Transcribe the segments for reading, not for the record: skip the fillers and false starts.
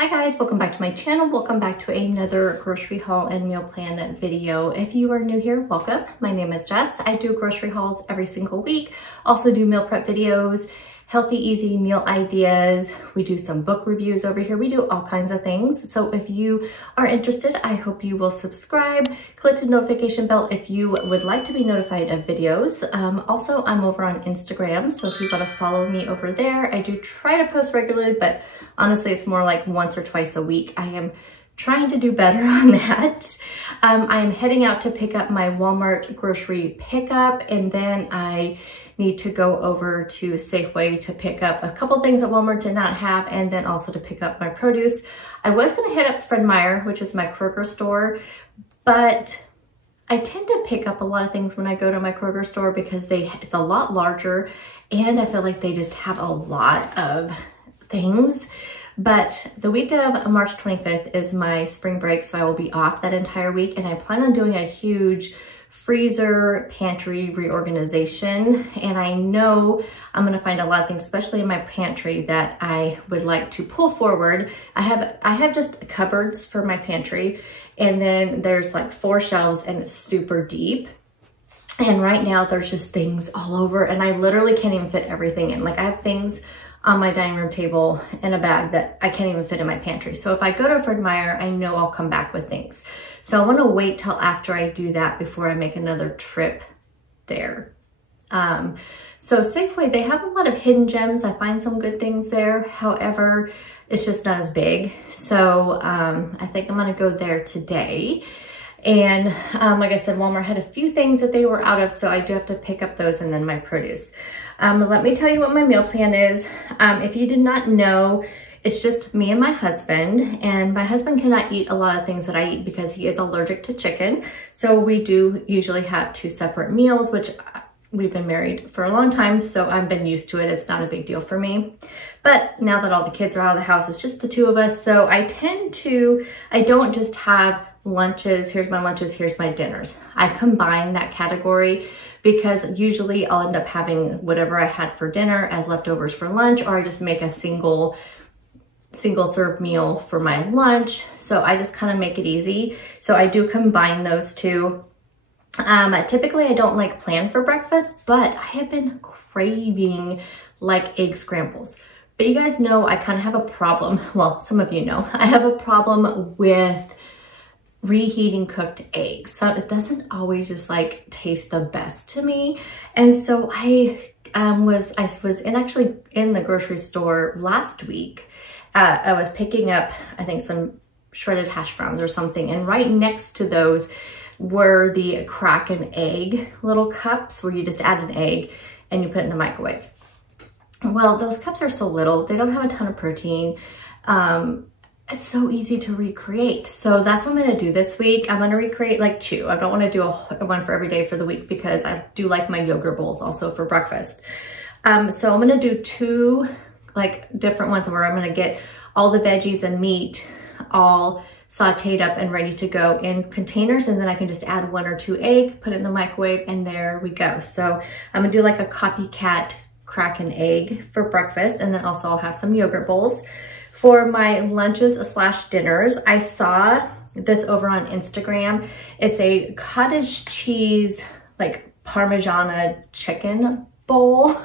Hi guys, welcome back to my channel. Welcome back to another grocery haul and meal plan video. If you are new here, welcome. My name is Jess. I do grocery hauls every single week. Also do meal prep videos, healthy, easy meal ideas. We do some book reviews over here. We do all kinds of things. So if you are interested, I hope you will subscribe, click the notification bell if you would like to be notified of videos. Also, I'm over on Instagram. So if you want to follow me over there, I do try to post regularly, but honestly, it's more like once or twice a week. I am trying to do better on that. I'm heading out to pick up my Walmart grocery pickup, and then I need to go over to Safeway to pick up a couple things that Walmart did not have, and then also to pick up my produce. I was gonna hit up Fred Meyer, which is my Kroger store, but I tend to pick up a lot of things when I go to my Kroger store because it's a lot larger, and I feel like they just have a lot of things. But the week of March 25th is my spring break, so I will be off that entire week, and I plan on doing a huge freezer pantry reorganization. And I know I'm gonna find a lot of things, especially in my pantry, that I would like to pull forward. I have just cupboards for my pantry, and then there's like 4 shelves and it's super deep. And right now there's just things all over, and I literally can't even fit everything in. Like, I have things on my dining room table in a bag that I can't even fit in my pantry. So if I go to Fred Meyer, I know I'll come back with things. So I want to wait till after I do that before I make another trip there. So Safeway, they have a lot of hidden gems. I find some good things there. However, it's just not as big. So I think I'm gonna go there today. And like I said, Walmart had a few things that they were out of, so I do have to pick up those and then my produce. Let me tell you what my meal plan is. If you did not know, it's just me and my husband cannot eat a lot of things that I eat because he is allergic to chicken. So we do usually have 2 separate meals, which we've been married for a long time, so I've been used to it. It's not a big deal for me. But now that all the kids are out of the house, it's just the 2 of us. So I don't just have lunches, here's my lunches, here's my dinners. I combine that category because usually I'll end up having whatever I had for dinner as leftovers for lunch, or I just make a single serve meal for my lunch. So I just kind of make it easy. So I do combine those 2. Typically I don't like plan for breakfast, but I have been craving like egg scrambles. But you guys know I kind of have a problem. Well, some of you know, I have a problem with reheating cooked eggs. So it doesn't always just like taste the best to me. And so I was actually in the grocery store last week. I was picking up, I think, some shredded hash browns or something. And right next to those were the crack an egg little cups where you just add an egg and you put it in the microwave. Well, those cups are so little, they don't have a ton of protein. It's so easy to recreate. So that's what I'm gonna do this week. I'm gonna recreate like 2. I don't wanna do one for every day for the week because I do like my yogurt bowls also for breakfast. So I'm gonna do 2 like different ones where I'm gonna get all the veggies and meat all sauteed up and ready to go in containers, and then I can just add 1 or 2 eggs, put it in the microwave, and there we go. So I'm gonna do like a copycat crack an egg for breakfast, and then also I'll have some yogurt bowls. For my lunches / dinners, I saw this over on Instagram. It's a cottage cheese, like Parmigiana chicken bowl.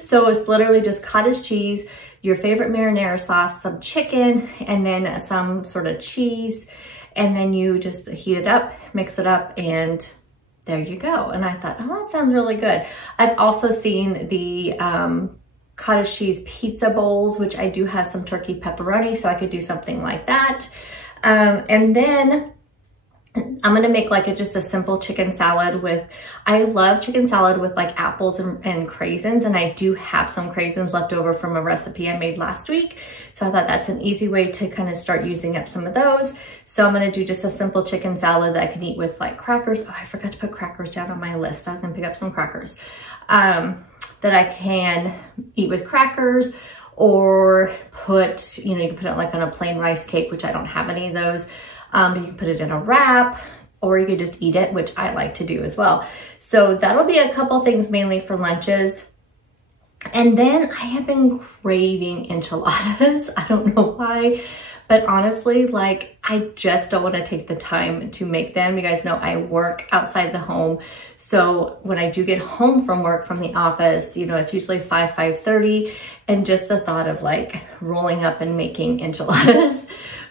So it's literally just cottage cheese, your favorite marinara sauce, some chicken, and then some sort of cheese. And then you just heat it up, mix it up, and there you go. And I thought, oh, that sounds really good. I've also seen the cottage cheese pizza bowls, which I do have some turkey pepperoni, so I could do something like that. And then I'm gonna make like just a simple chicken salad with, I love chicken salad with like apples and craisins, and I do have some craisins left over from a recipe I made last week. So I thought that's an easy way to kind of start using up some of those. So I'm gonna do just a simple chicken salad that I can eat with like crackers. Oh, I forgot to put crackers down on my list. I was gonna pick up some crackers that I can eat with crackers, or put, you know, you can put it like on a plain rice cake, which I don't have any of those. You can put it in a wrap, or you could just eat it, which I like to do as well. So that'll be a couple things mainly for lunches. And then I have been craving enchiladas. I don't know why, But honestly, like, I just don't want to take the time to make them. You guys know I work outside the home. So when I do get home from work, from the office, you know, it's usually 5:30, and just the thought of like rolling up and making enchiladas.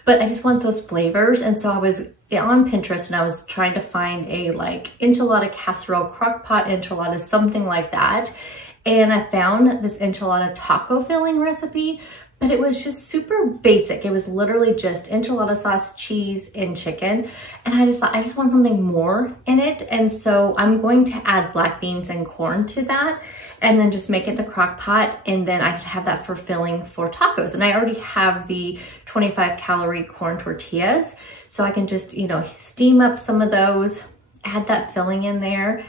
But I just want those flavors. And so I was on Pinterest and I was trying to find a like enchilada casserole, crock pot enchilada, something like that. And I found this enchilada taco filling recipe, but it was just super basic. It was literally just enchilada sauce, cheese, and chicken. And I just thought, I just want something more in it. And so I'm going to add black beans and corn to that, and then just make it the crock pot. And then I could have that for filling for tacos. And I already have the 25-calorie corn tortillas. So I can just, you know, steam up some of those, add that filling in there.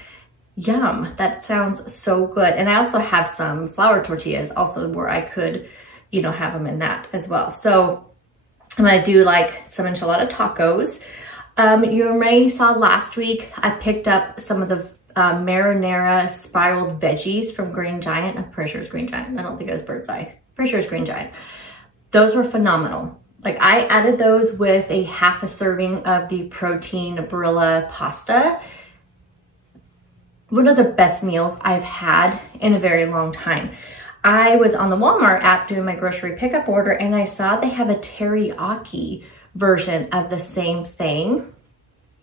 Yum, that sounds so good. And I also have some flour tortillas also where I could, you know, have them in that as well. So I'm gonna do like some enchilada tacos. You may saw last week, I picked up some of the marinara spiraled veggies from Green Giant. I'm pretty sure it's Green Giant. I don't think it was Bird's Eye. Pretty sure it's Green Giant. Those were phenomenal. Like, I added those with a half a serving of the protein Barilla pasta. One of the best meals I've had in a very long time. I was on the Walmart app doing my grocery pickup order, and I saw they have a teriyaki version of the same thing.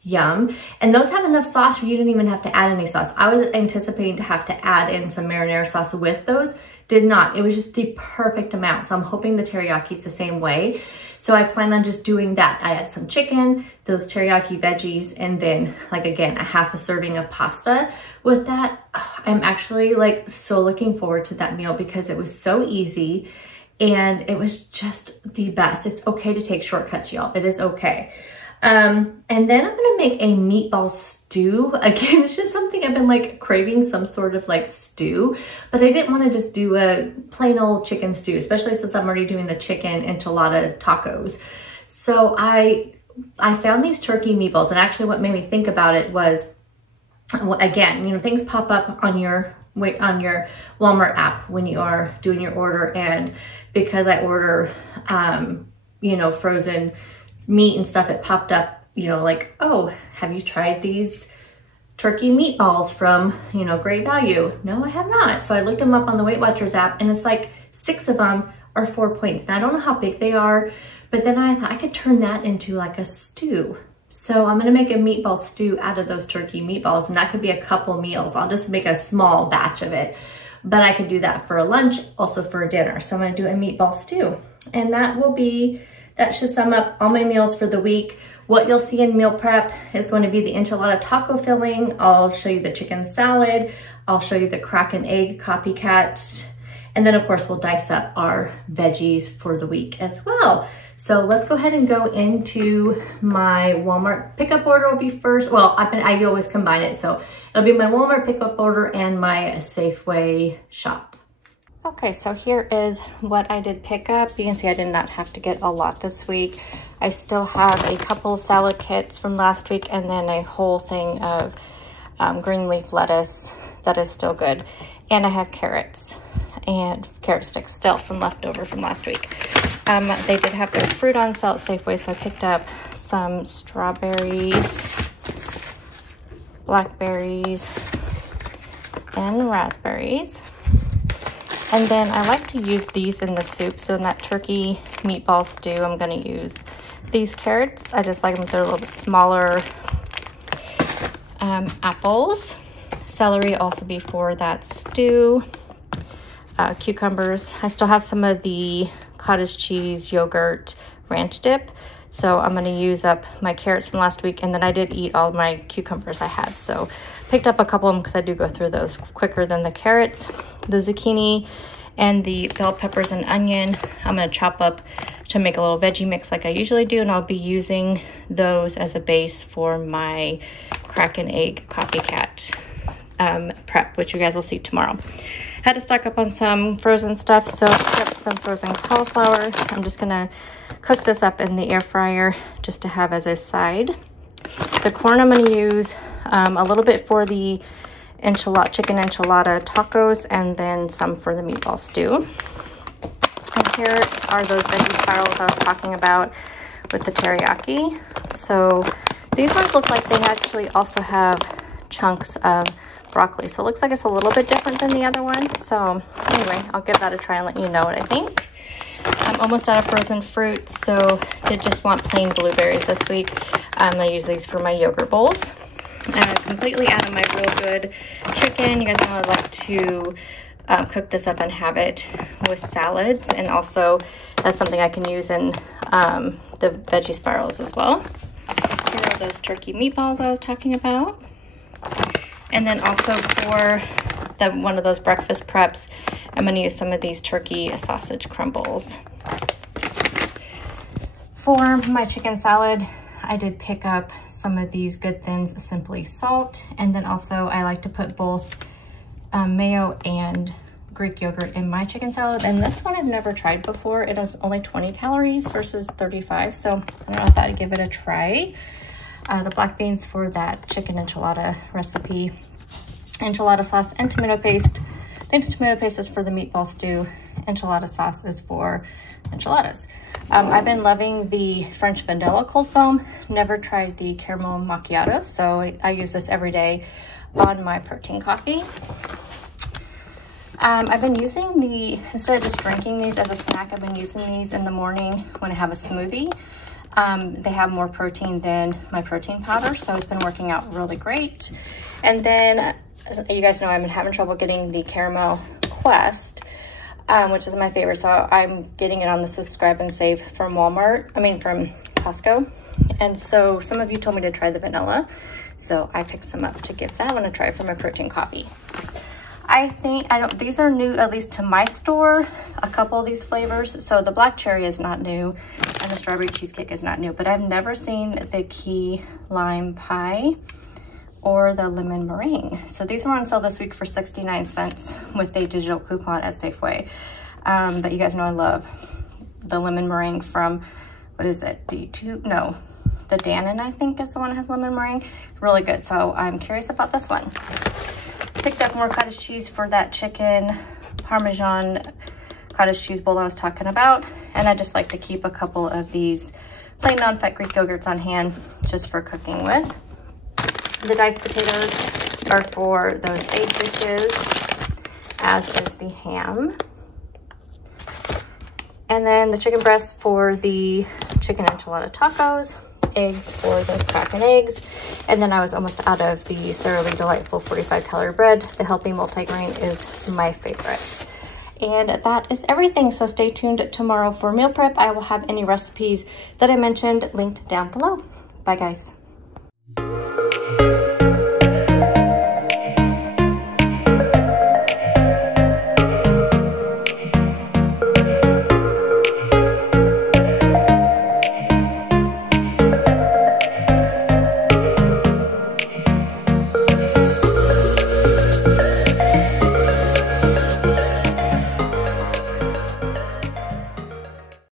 Yum. And those have enough sauce where you didn't even have to add any sauce. I was anticipating to have to add in some marinara sauce with those. Did not. It was just the perfect amount. So I'm hoping the teriyaki is the same way. So I plan on just doing that. I add some chicken, those teriyaki veggies, and then, like, again, a half a serving of pasta with that. I'm actually like so looking forward to that meal because it was so easy and it was just the best. It's okay to take shortcuts, y'all. It is okay. And then I'm gonna make a meatball stew. Again, it's just something I've been like craving, some sort of like stew, but I didn't want to just do a plain old chicken stew, especially since I'm already doing the chicken enchilada tacos. So I found these turkey meatballs, and actually what made me think about it was, again, you know, things pop up on your Walmart app when you are doing your order, and because I order, you know, frozen meat and stuff, it popped up, you know, like, oh, have you tried these turkey meatballs from, you know, Great Value? No, I have not. So I looked them up on the Weight Watchers app, and it's like 6 of them are 4 points. Now I don't know how big they are, but then I thought I could turn that into like a stew. So I'm gonna make a meatball stew out of those turkey meatballs, and that could be a couple meals. I'll just make a small batch of it, but I could do that for a lunch, also for a dinner. So I'm gonna do a meatball stew, and that should sum up all my meals for the week. What you'll see in meal prep is going to be the enchilada taco filling. I'll show you the chicken salad. I'll show you the crack and egg copycat. And then of course we'll dice up our veggies for the week as well. So let's go ahead and go into my Walmart pickup order will be first. Well, I always combine it. So it'll be my Walmart pickup order and my Safeway shop. Okay, so here is what I did pick up. You can see I did not have to get a lot this week. I still have a couple salad kits from last week, and then a whole thing of green leaf lettuce that is still good. And I have carrots and carrot sticks still from leftover from last week. They did have their fruit on sale at Safeway, so I picked up some strawberries, blackberries, and raspberries. And then I like to use these in the soup. So in that turkey meatball stew, I'm gonna use these carrots. I just like them, they're a little bit smaller. Apples, celery also be for that stew. Cucumbers. I still have some of the cottage cheese yogurt ranch dip. So I'm gonna use up my carrots from last week, and then I did eat all my cucumbers I had. So picked up a couple of them because I do go through those quicker than the carrots. The zucchini and the bell peppers and onion, I'm gonna chop up to make a little veggie mix like I usually do, and I'll be using those as a base for my crack and egg copycat prep, which you guys will see tomorrow. Had to stock up on some frozen stuff, so I picked up some frozen cauliflower. I'm just gonna cook this up in the air fryer just to have as a side. The corn I'm gonna use a little bit for the chicken enchilada tacos, and then some for the meatball stew. And here are those veggie spirals I was talking about with the teriyaki. So these ones look like they actually also have chunks of broccoli. So it looks like it's a little bit different than the other one. So anyway, I'll give that a try and let you know what I think. I'm almost out of frozen fruit, so did just want plain blueberries this week. I use these for my yogurt bowls. And I'm completely out of my Real Good chicken. You guys know I like to cook this up and have it with salads, and also that's something I can use in the veggie spirals as well. Here are those turkey meatballs I was talking about. And then also for one of those breakfast preps, I'm going to use some of these turkey sausage crumbles. For my chicken salad, I did pick up some of these Good Thins Simply Salt, and then also I like to put both mayo and Greek yogurt in my chicken salad. And this one I've never tried before. It is only 20 calories versus 35, so I don't know if I'd give it a try. The black beans for that chicken enchilada recipe, enchilada sauce and tomato paste. I think the tomato paste is for the meatball stew. Enchilada sauce is for enchiladas. I've been loving the French vanilla cold foam. Never tried the caramel macchiato, so I use this every day on my protein coffee. I've been using instead of just drinking these as a snack, I've been using these in the morning when I have a smoothie. They have more protein than my protein powder, so it's been working out really great. And then, as you guys know, I've been having trouble getting the Caramel Quest, which is my favorite, so I'm getting it on the subscribe and save from from Costco. And so some of you told me to try the vanilla, so I picked some up to give that one a try for my protein coffee. These are new, at least to my store, a couple of these flavors. So the black cherry is not new, and the strawberry cheesecake is not new, but I've never seen the key lime pie or the lemon meringue. So these were on sale this week for 69 cents with a digital coupon at Safeway. But you guys know I love the lemon meringue from, what is it, the Dannon, I think, is the one that has lemon meringue. Really good, so I'm curious about this one. Picked up more cottage cheese for that chicken Parmesan cottage cheese bowl I was talking about. And I just like to keep a couple of these plain non-fat Greek yogurts on hand just for cooking with. The diced potatoes are for those egg dishes, as is the ham. And then the chicken breasts for the chicken enchilada tacos, eggs for those cracking eggs. And then I was almost out of the Sara Lee Delightful 45-calorie bread. The healthy multigrain is my favorite. And that is everything. So stay tuned tomorrow for meal prep. I will have any recipes that I mentioned linked down below. Bye, guys.